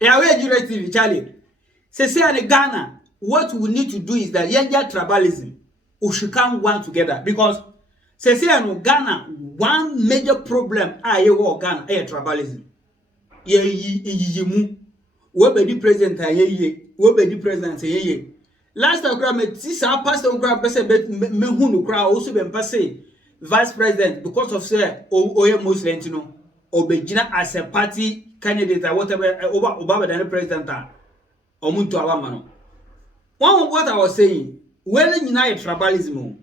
Yeah, where TV, Charlie. Say in Ghana, what we need to do is that yeah, tribalism. We should come one together because say in Ghana, one major problem Ghana tribalism. Ye we be the president we be the president ye. Last time me this our pastor grab person me hu no also be say vice president because of say oye Muslim you know obegina as a party candidate or whatever over the president omuntu awama no. One what I was saying when nyina tribalism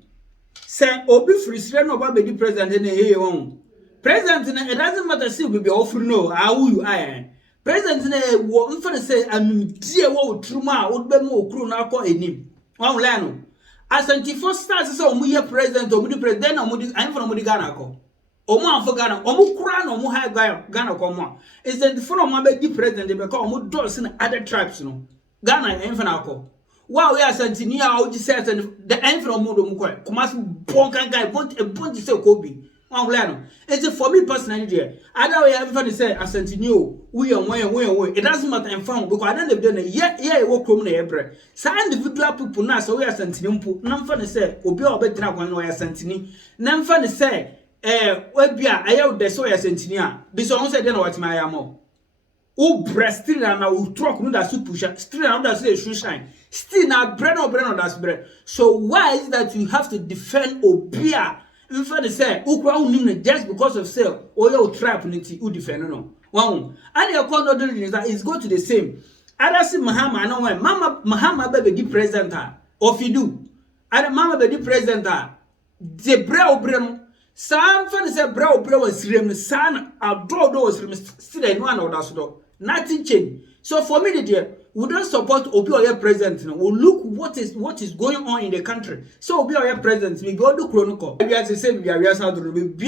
say obi free sire no oba be the president na ye won president na it doesn't matter say we be offering no how you are president na wo mfa say anumdie wo truma wo be mo okru na akọ enim won le no asantifo stars say omu ye president omu di president na omu di anfa omu di Ghana akọ omu anfo Ghana omu kura na omu ha Ghana akọ mo is the for omu be di president be ka omu doors na other tribes no Ghana anfa na akọ wow we asantini a oji say the anfa omu do mu ko kuma bon kan guy bon say Kobe one no. It's for me personally there. I don't everybody say asantini o we it doesn't matter in found because I don't have done yeah work room na ebre. Some individual people na so we asantini mpo na mfa ne say obi a obedina kwan na we asantini na mfa ne say we bia aye de so we asantini a bi so on say dey na what my am o breast na o truck no da so pusha still na da so shoe shine still na brand that's bread. So why is that you have to defend obia if they say ukra unim just because of sale or your tribe unity who defend no one and your corner that is go to the same other see Mahama no way mama Mahama be the president of you do and mama be the president the bra no some fan say bra was rem san adro do was rem still no one that's do nothing change. So for me the we don't support Obi Oye president. We look what is going on in the country. So Obi Oye president, we go do chronicle. We have to say we are how to be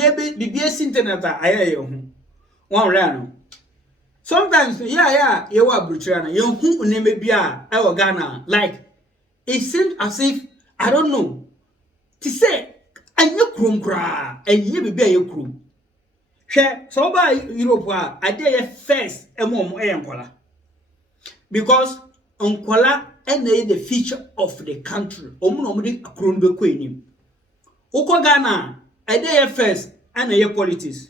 internet aye one rano. Sometimes yeah you are brutal. You who name be a Ghana like it seems as if I don't know to say and you krum kra and you be a krum. Share so by Europe I dare first a mom enkola. Because Onkwala and the future of the country. Omunomudi Krunbe Queen. Uko Ghana, a day first, and a year politics.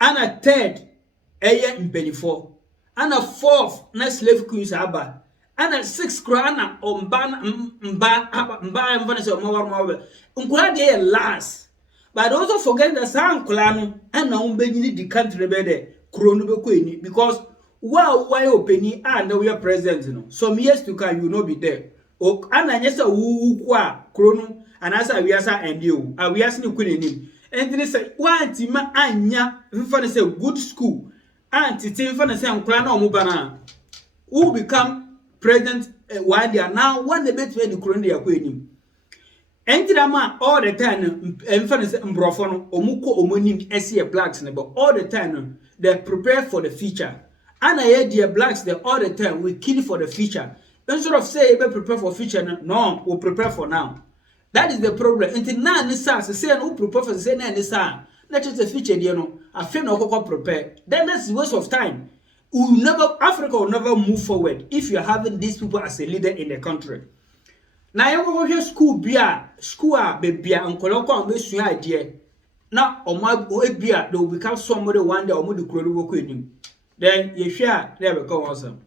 And a third, a year in 24. And a fourth, na slave queens abba. And a sixth crana on mba and Vanessa Mawar. Unkwala day last. But also forget the San Colano and now the country better. Krunbe Queen. Because wow, why open and we are president no. Some years to come you will not be there. O ana nyesa wu kwa krono anasa wiasa ende o. A wiasa ni kunenim. Enti say wanti ma anya mfa ne say good school. Anti tin mfa ne say nkura na omo bana. Who become president while they are now one the best way the krono they are enim. Enti da ma all the time mfa ne say mbrofo no omuko omonim ese blacks ne but all the time they prepare for the future. And I hear dear blacks they all the time we kill for the future. Instead of say we prepare for future, no, we prepare for now. That is the problem. Until now, this say no prepare for say na this not just the future, you know. I feel no go prepare. Then that's the waste of time. Africa will never move forward if you are having these people as a leader in the country. Now you go here school baby and koloko and be idea. Now or my bia they will become somebody one day or more the crowd work with him. Then you share there we go also.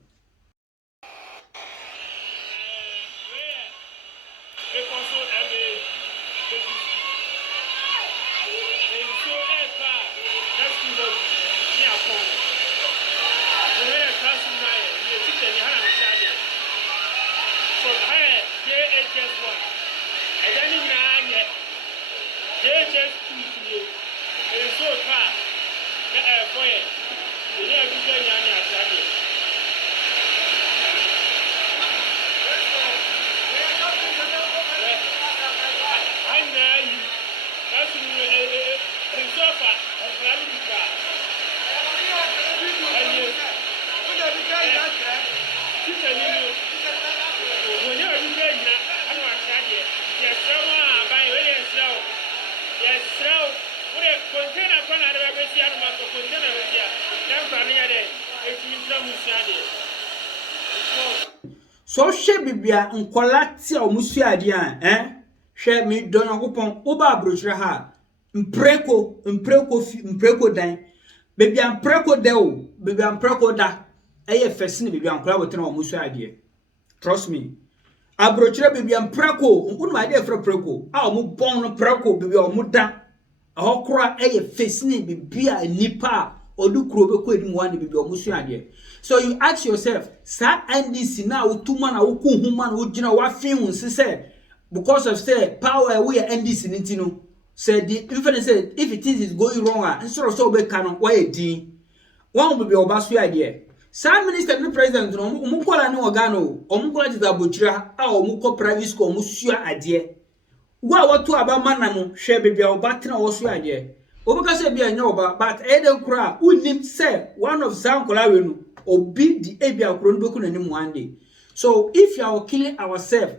So she bibia nkola ti a omusua ade a hwe me don yakopon oba abrochire ha mpreko dan bibia mpreko da o bibia mpreko da eye fesine bibia nkola wotena omusua ade. Trust me. Abrochire bibia mpreko nkunu ade efra preko a omu bon no preko bibia omu da ahokora eye fesine bibia nipa odukuro be ko edim wan bibia omusua ade. So you ask yourself, sa NDC na utuma na ukuhuma na ujina wafin unsi say because of say power we NDC nintino. Say the infinite say if it is going wrong, instead of so be canon why a din one will be obasu idea. Some minister no president no umukola ni organo omukola ti zabochira a omuko private school omusua ade. Wa watu aba mana no hwe bebia obatena wosu ade. Obuka say bia nya oba but eden kura unim say one of sankola we no obi di ebia kuro no beku nanim one day. So if you are killing ourselves,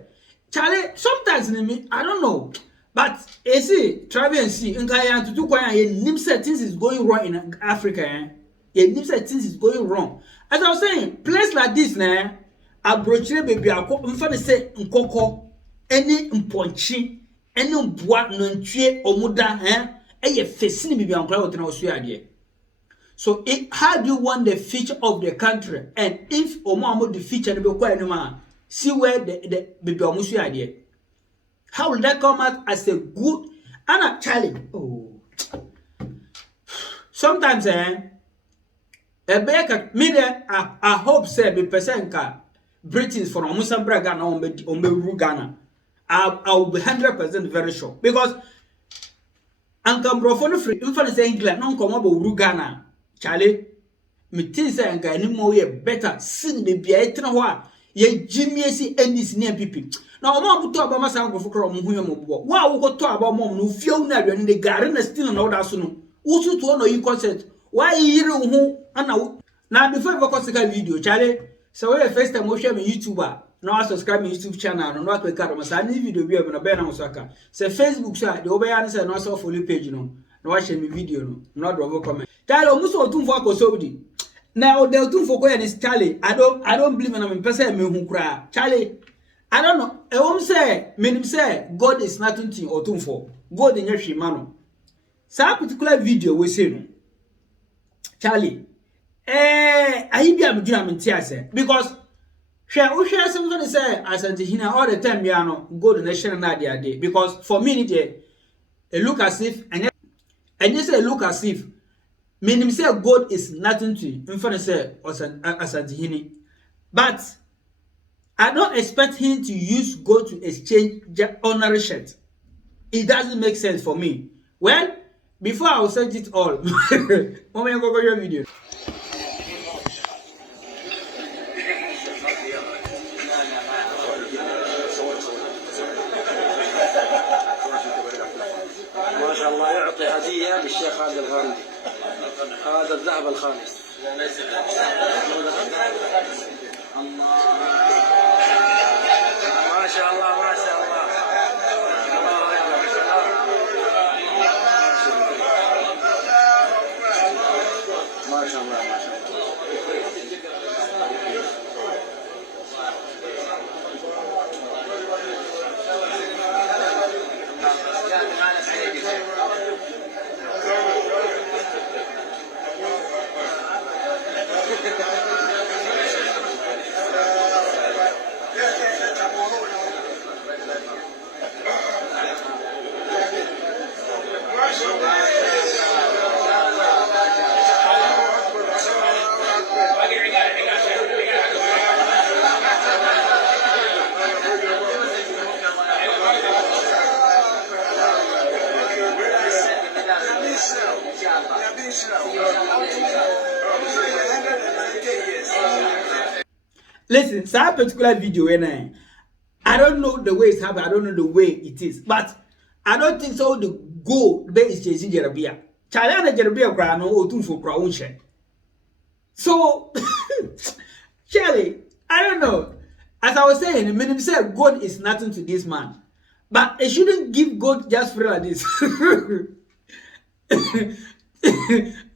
Charlie, sometimes I don't know, but you see, travel and see, nka ya tutu kwa ya nim say things is going wrong in Africa. You nim say things is going wrong. As I was saying, place like this na abrochire baby akọ mfa say nkoko any mponchi any mboa nantwie omuda eye fesini bibi ankora wotena osu ade. So how do you want the future of the country? And if omo the future no be kwa anima, see where the baby omusu ade. How will that come out as a good and a challenge? Oh. Sometimes I hope say be person ka British for omusa braga na ombe Ghana. I'll be 100% very sure because Ankambrofone free influence England non come about Ghana. Charlie, me think say anka any more ye better sin be bia etena ho a ye gimiesi NDC ne MPP. Na omo abuto aba masa ankrofo kro omo huye mobo. Wa wo to aba mom no fieu na aduane ne gare na still na oda so no. Usu to no yi concert. Why yiri ho ana na before you focus the video Charlie. So we first time we share my YouTuber. Now subscribe my YouTube channel no no click on my video bi na be na so aka. Say Facebook so the obeya na say no so follow page no. Na wa share my video no. No drop comment. Charlie, omuso otumfo akosodi. Now the otumfo ko yan Charlie. I don't believe na me pese me hu kura. Charlie, I don't know. E say menim say God is nothing to otumfo. God nya hwima no. Sa particular video we say no. Charlie, I be am duna me ase because share something say asante hina all the time ya no God na share na dey because for me it look as if and you say look as if meaning say God is nothing to him say asante but I don't expect him to use God to exchange honorary shirt. It doesn't make sense for me. Well, before I will set it all, moment go your video. ما شاء الله يعطي هدية للشيخ هذا الغامدي هذا الذهب الخالص الله ما شاء الله ما شاء الله ما شاء الله ما شاء الله Listen, that particular video when I don't know the way it's happening, I don't know the way it is, but I don't think so the goal is chasing Jerabia. China Jerabia grano or two for crown share. So Charlie, I don't know. As I was saying, the minimum said God is nothing to this man. But it shouldn't give God just free like this.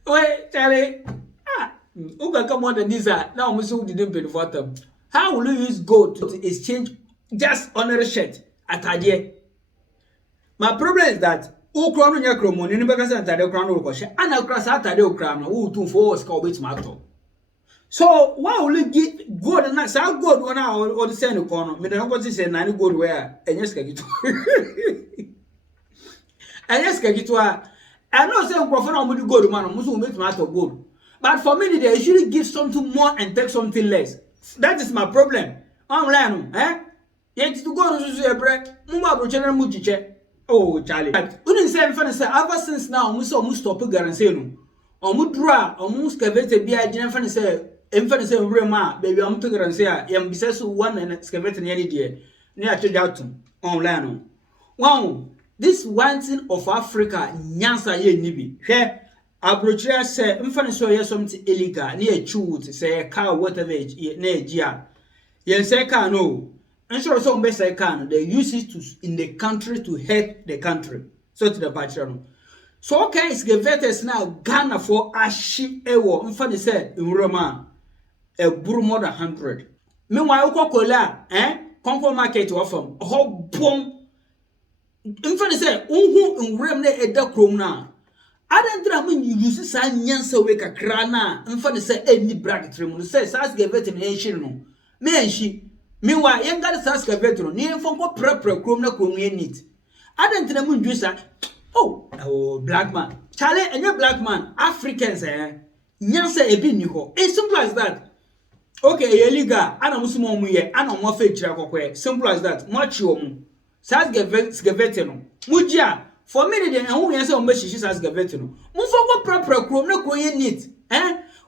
Wait, Charlie. Who can come on the Nisa? Now, Musu didn't pay for them. How will you use gold to exchange just honorary shirt at Adye? My problem is that who crown on your chromo, you never can tell the crown or question, and across Atade crown, who to force call which matter. So, why will you get gold and that's how good one hour or the same corner? Me don't want to say nine gold where and yes, get it. And yes, get it. I know some professional would go to man, Muslim make matter gold. But for me, they usually give something more and take something less. That is my problem. Online, Yet to go to say bread, Mumba Brochana Mujiche. Oh, Charlie. Wouldn't say ever since now, Muso stop Garanseno. Or Mudra, or Muscavete be a general say, Infinite Rema, baby, I'm to Garansia, Yam Bissu one and excavating any dear, near to Doughton, online. Wow, this one thing of Africa, Nyansa ye nibi. Here, Abrochia say, Infinite so yes, something illegal, near Chute, say a car, whatever, near Gia. Yen say, no. And sure, some best I can. They use it to in the country to help the country. So to the patron. So okay, it's the now Ghana for Ashi Ewo. In fact, say in Roma, a brew more than 100. Meanwhile, Coca-Cola, Conco market offer. Oh, boom. In fact, say, Unhu in Remne a dark room now. I don't mean you use this Nyansa wake a crana. In fact, say any bracket room. Says, ask a veterinarian. Me and she. Meanwhile, young guys ask a veteran, near from what proper chrome no chrome need. I don't think I'm use that. Oh, black man. Charlie, and your black man, Africans, Nyansa a bin you. It's simple as that. Okay, illegal, and I'm small muye, and I'm more fake track. Simple as that. Much you. Says veteran. Mujia, for me, the only answer on messages as veteran. Move for what proper chrome no chrome need.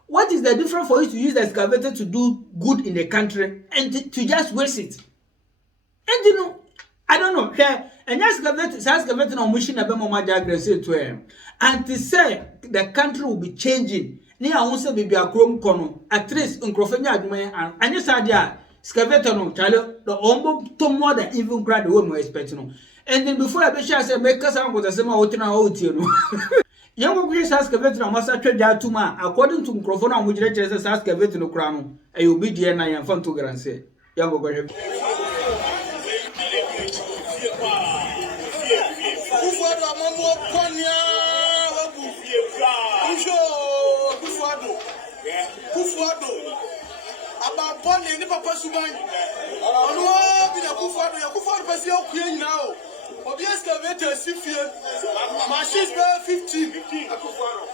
What is the difference for you to use the excavator to do good in the country and to just waste it? And you know, I don't know. And excavator on machine a bema digress to him. And to say the country will be changing. Near also be a chrome corner, at least in Crofenia and yes, idea, excavator no child, the almost to more than even grad the woman expecting. And then before I be sure I said, make us out with a semi out here. Young Grace excavator must trade that to ma according to microphone and which letters excavator no crown. I will be the and I am fun to guarantee. Young Grace. About Bonnie and Papa Suman. Oh, no, be a Kufa now. Of the excavator, Sifia, machines were 15.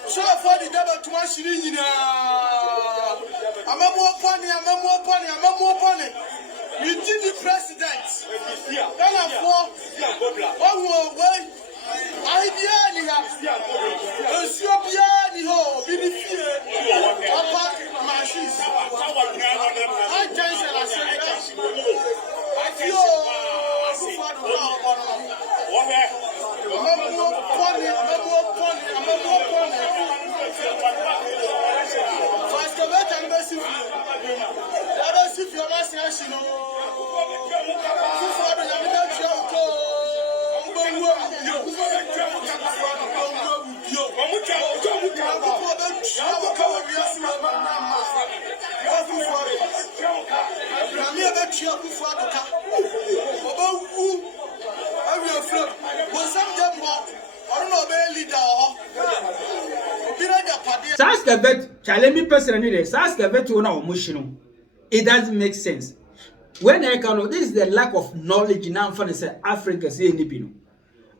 So for the double to machine. I'm a more funny. You did the president. Then I'm for 1 more way. Idea, ho, be the fear. Papa, machines. I can't say Challenge personally, it doesn't make sense. When I can, this is the lack of knowledge now for the Africa say anything.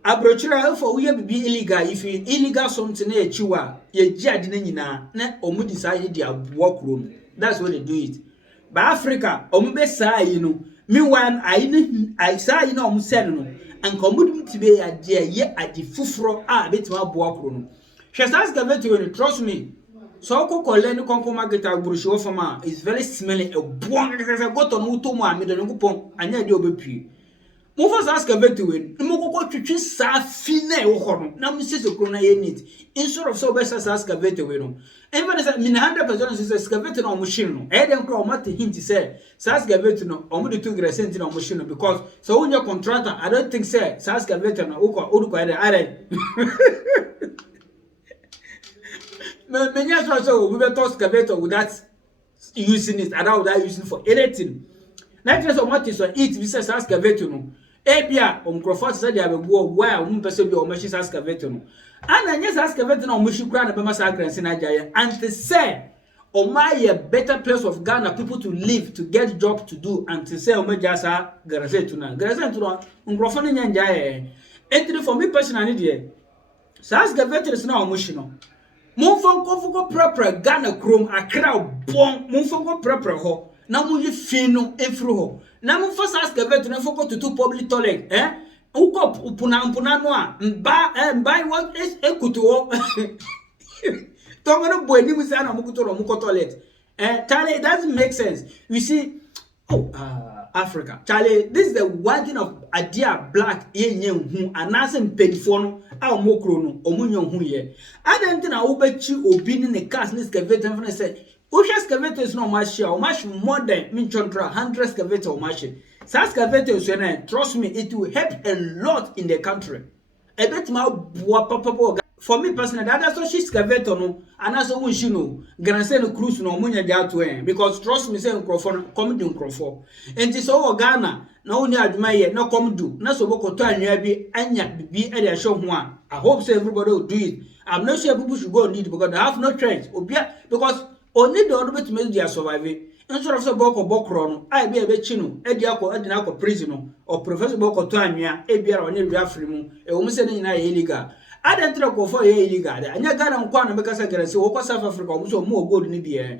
Abrochira for we be illegal if you illegal something a chiwa, ye jadina na omu decide their workroom. That's what they do it. But Africa, omube say meanwhile I say no and commodity to be a dear ye at the fufro bit my workroom. She says to trust me. So Colene Conco Market Brushio Fama is very smelly a bon as I got on Utoma made an upon and yet you'll be. Movers ask a vet to win. The Moko to choose Safine or now Mrs. O'Connor need instead of so best as ask a vet to win. And when I mean 100% is excavated on machine. Adam Crow Martin him to say, Saska Vetino, only the 2 gracent on machine because so when your contractor, I don't think say Saska Vetino, Uruka, Many so we better excavator without using it, and without using for anything. Not just what is on it, Mrs. Excavator. Ebia, Microphone said they have a war where person be or machine excavator. And yes, excavator no mushi crown and massacre in Nigeria. And to say, oh my, a better place of Ghana people to live, to get job to do, and to say, oh my, just a Garazetuna. Garazetuna, Microphone in Jaya. Entry for me personally, dear. So excavator is now mushino. Monfon proper Ghana Chrome, a crowd bon, Monfon proper ho. Na mo ye fino efru ho na mo fa sa excavator na foko to public toilet uko upuna no a mba what is ekutu ho to no boy ni musa na mo kuto toilet Charlie, it doesn't make sense. You see, Africa, Charlie, this is the wagging of idea black yen hu anasem pedifo no a omokro no omunyon hu ye adanti na wo bechi obi ni ne cars ni excavator for say Usha excavator is not much share, much more than minchontra 100 excavator much. So excavator is trust me, it will help a lot in the country. A bit more for me personally, that's what she's excavator no, and that's what she know. Gonna send a cruise no munya that because trust me, say microphone come do microphone. And this all Ghana, no only admire, no come do, no so boko to be anya be a show one. I hope so everybody will do it. I'm not sure people should go and need because they have no choice. Because only the other to make their surviving. Instead of so bokro, I be a bechino, Ediaco, Edinaco prison, or Professor Boko Tanya, Ebia or Nibia Frimu, a woman sending illegal. I don't go for illegal, and you got on Kwana because I can see what South Africa was more good in the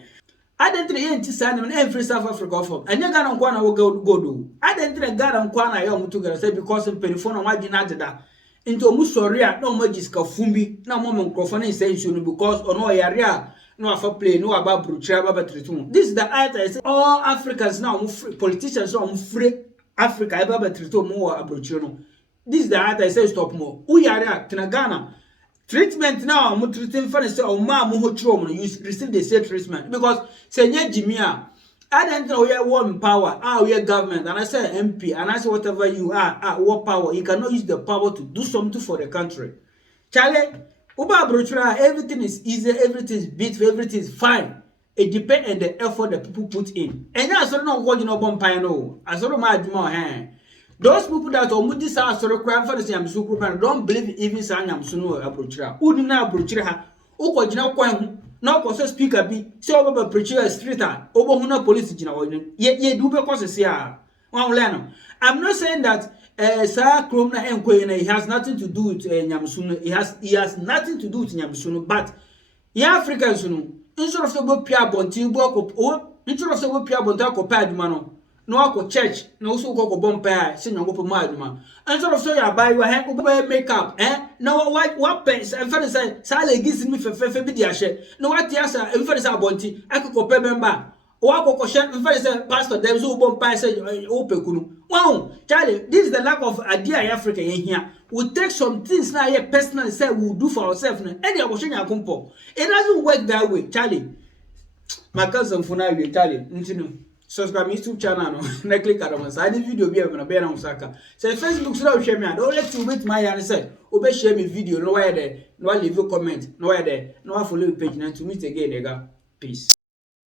I don't think to every South Africa for, and you got on Kwana will go do. I don't think God on Kwana Yom together say because of Periphone, why did not that? Into Musoria, no magical fumbi, no more microphone says you because or no area. No afa play no about bruchra about treatment. This is the item I say all Africans now politicians now free Africa about treatment more abrochino. This is the item I say stop more. Who yare to Ghana treatment now I'm treating for say o ma mo ho chiro use receive the same treatment because say nye Jimia I don't know we are one power we are government and I say MP and I say whatever you are what power you cannot use the power to do something for the country. Charlie everything is easy, everything is beautiful, everything is fine. It depends on the effort that people put in. And that's not what you know, Bompino. I saw my hand. Those people that are this house or crime for the same super don't believe even Sanyam Suno approachra. Who do not approach her? Who could not quite no cause speaker be so over preacher streeter over Huna police in yet do because it's I'm not saying that Sir Kromna Enkwene, he has nothing to do with Nyamsunu. He has nothing to do with Nyamsunu, but Africans, instead of the Pia Bonti, instead of the Pia Bontaco Padmano, no church, no so go bompa, sing a whoop madman. Instead of so ya buy your hand over makeup, no what pens, and friends say, Sally gives me for Febidiashe, no what yasa, and friends are Bonti, I could compare member. Wako shen say pastor them so bompa say opekunu. Wow, Charlie, this is the lack of idea in Africa in here. We take some things now here personally say we'll do for ourselves. Any compo. It doesn't work that way, Charlie. My cousin for now, Charlie. Subscribe to my YouTube channel. Na click on my side video be na be na usaka. Say Facebook so share me. Don't let you wait my answer. Obe share me video no why there. No leave a comment. No why there. No follow page and to meet again, nigga. Peace.